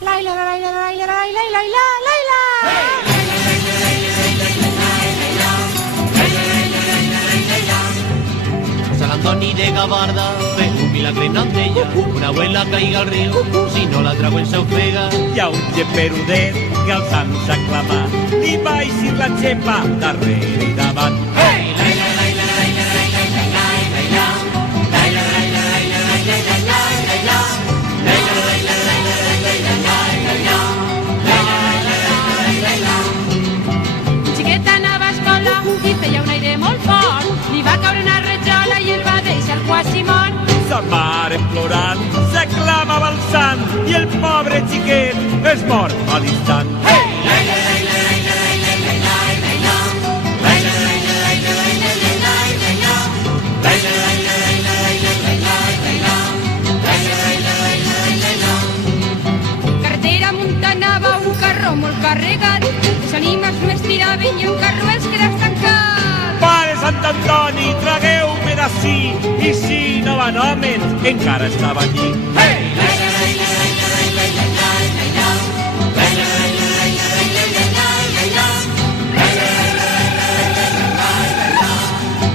Laila, Laila, Laila, Laila, Laila, Laila. San Antoni de Gavarda fue un milagre en Antella. Una abuela caiga al río, si no la trago en se ofega. Hi ha un geperudet que el sant s'aclama, li va eixir la xepa darrere i davant. Hey! Laila, Laila, Laila, Laila, Laila, Laila. Laila, Laila, Laila, Laila, Laila, Laila. Laila, Laila, Laila, Laila, Laila. Laila, Laila, Laila, Laila. Xiqueta anava a escola i feia un aire molt fort. Li va caure una rajola i el va deixar quasi mort. Sa mare plorant s'aclamava el sant i el pobre xiquet es mor a l'instant. Hey! Laila, Laila, Laila, Laila, Laila, Laila. Laila, Laila, Laila, Laila, Laila, Laila. Laila, Laila, Laila, Laila, Laila, Laila. Laila, Laila, Laila, Laila, Laila. Carretera amunt anava un carro molt carregat. Les ànimes no estiraven i un carro els quedava estancat. Pare Sant Antoni, tragueu-me d'ací, i si no van homes, encara estava allí. Hey! Laila, Laila, Laila, Laila, Laila, Laila. Laila, Laila, Laila, Laila, Laila, Laila. Laila, Laila, Laila, Laila, Laila.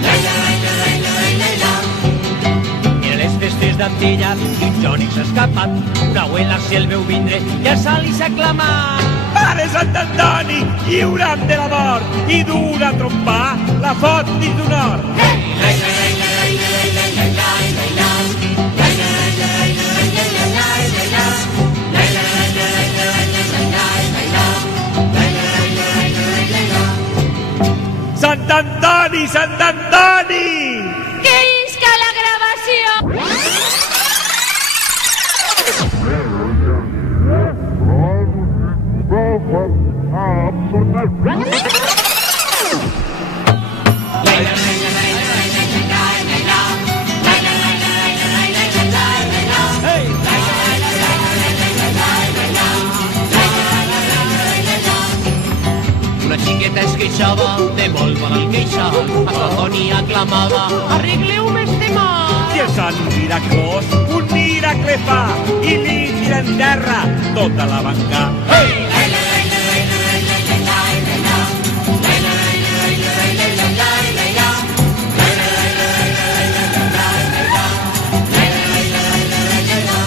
Laila, Laila, Laila. En les festes d'Antella, un Joni s'ha escapat. Una abuela se'l veu vindre i al sant li s'ha clamat. Pare Sant Antoni, lliure'm de la mort i dur a trompar la font dins d'un hort. Hey! Laila, Laila, Laila, Laila, Laila, Laila. Laila, Laila, Laila, Laila, Laila, Laila. Laila, Laila, Laila, Laila, Laila, Laila. Laila, Laila, Laila, Laila. Sant Antoni, Sant Antoni! Que isca la gravació! Una xiqueta es queixava de molt mal al queixar. A Sant Antoni aclamava: arregleu-me este mal. I el sant miraculós un miracle fa i li tira en terra tota la banca. Hey! Laila, Laila, Laila, Laila, Laila, Laila. Laila, Laila, Laila, Laila, Laila, Laila. Laila, Laila, Laila, Laila, Laila. Laila, Laila, Laila, Laila.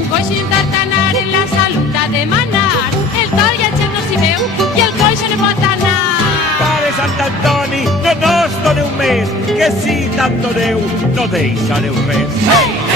Un coix i un tartanar en la salut a demanar. El tall i el xef no s'hi veu i el coix no pot anar. Pare Sant Antoni, no nos doneu més, que si tant doneu no deixareu res. Hey!